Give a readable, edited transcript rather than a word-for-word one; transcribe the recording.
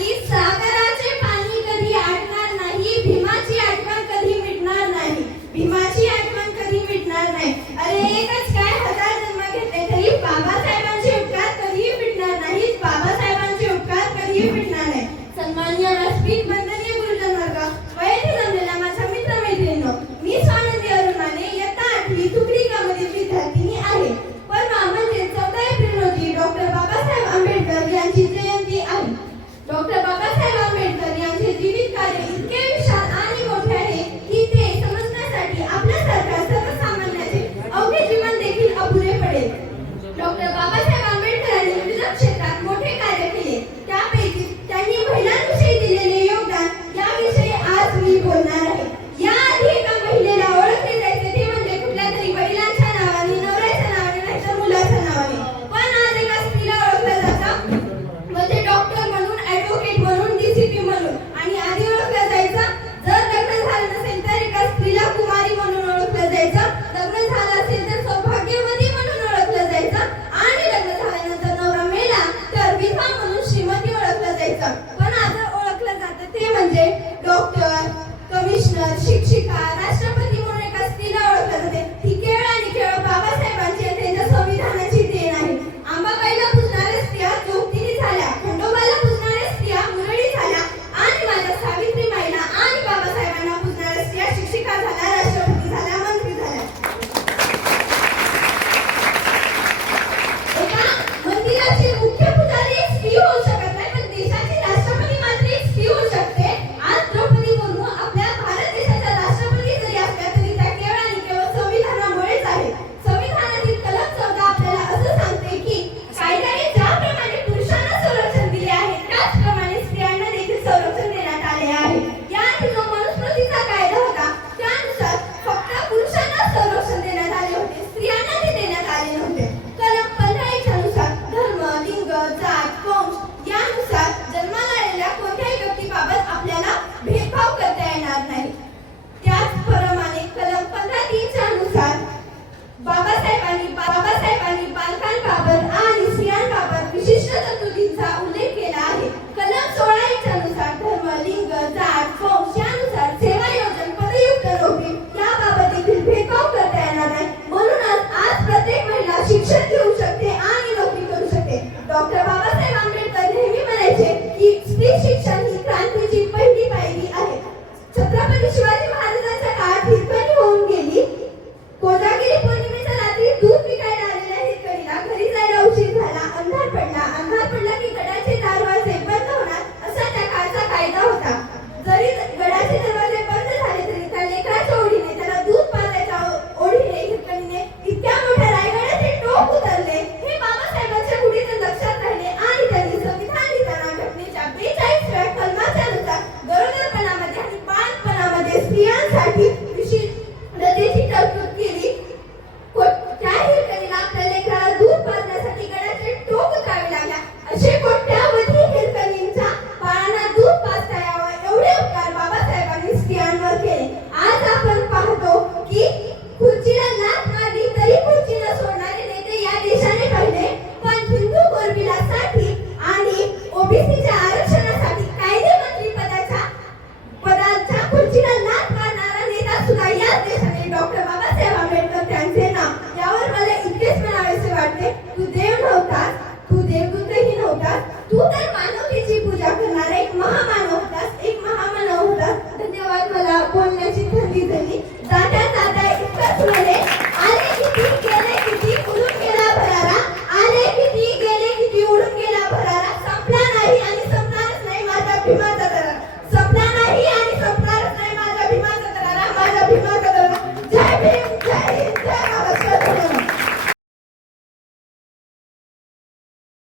नाही, सागराचे पाणी कधी आटणार नाही, भीमाची आठवण कधी मिटणार नाही, भीमाची आठवण कधी मिटणार नाही. अरे एकच काय हजार जन्म घेतले तरी बाबासाहेबांचे उपकार कधीही मिटणार नाहीत, बाबासाहेबांचे उपकार कधीही मिटणार नाही. सन्माननीय व्यासपीठ, वंदनीय गुरुजन वर्ग, वयाने जमलेला माझा मित्र मैत्रिणींनो, मी स्वानंदी अरुण माने, इयत्ता 8वी तुकडी क मधील विद्यार्थिनी आहे. परवा म्हणजे 14 एप्रिल रोजी डॉक्टर बाबासाहेब आंबेडकर यांची जयंती आहे. डॉक्टर बाबासाहेब आंबेडकर यांचे जीवित कार्य इतके विशाल आणि मोठे आहे की ते समजण्यासाठी आपल्यासारख्या सर्वसामान्याचे अवघे जीवन देखील अपुरे पडेल. डॉक्टर बाबासाहेब आंबेडकरांनी विविध क्षेत्रात मोठे कार्य केले. त्यापैकी त्यांनी महिलांविषयी दिलेले योगदान याविषयी आज मी बोलणार आहे. याआधी एका महिलेला ओळखले जायचे ते म्हणजे कुठल्या तरी वडिलांच्या नावाने, नवऱ्याच्या नावाने, नाहीतर मुलाच्या नावाने. पण आज एका स्त्रीला ओळखलं जातं म्हणजे डॉक्टर म्हणून, ॲडव्होकेट म्हणून, डीसीपी म्हणून. आणि आधी ओळखलं जायचं, जर लग्न झालं नसेल तर एका स्त्रीला कुमारी म्हणून ओळखलं जायचं, लग्न झालं असेल तर सौभाग्यवती म्हणून ओळखलं जायचं, आणि लग्न झाल्यानंतर नवरा मेला तर विधवा म्हणून श्रीमती ओळखलं जायचं. पण आज ओळखलं जातं ते म्हणजे डॉक्टर, कमिशनर, शिक्षिका, राष्ट्रपती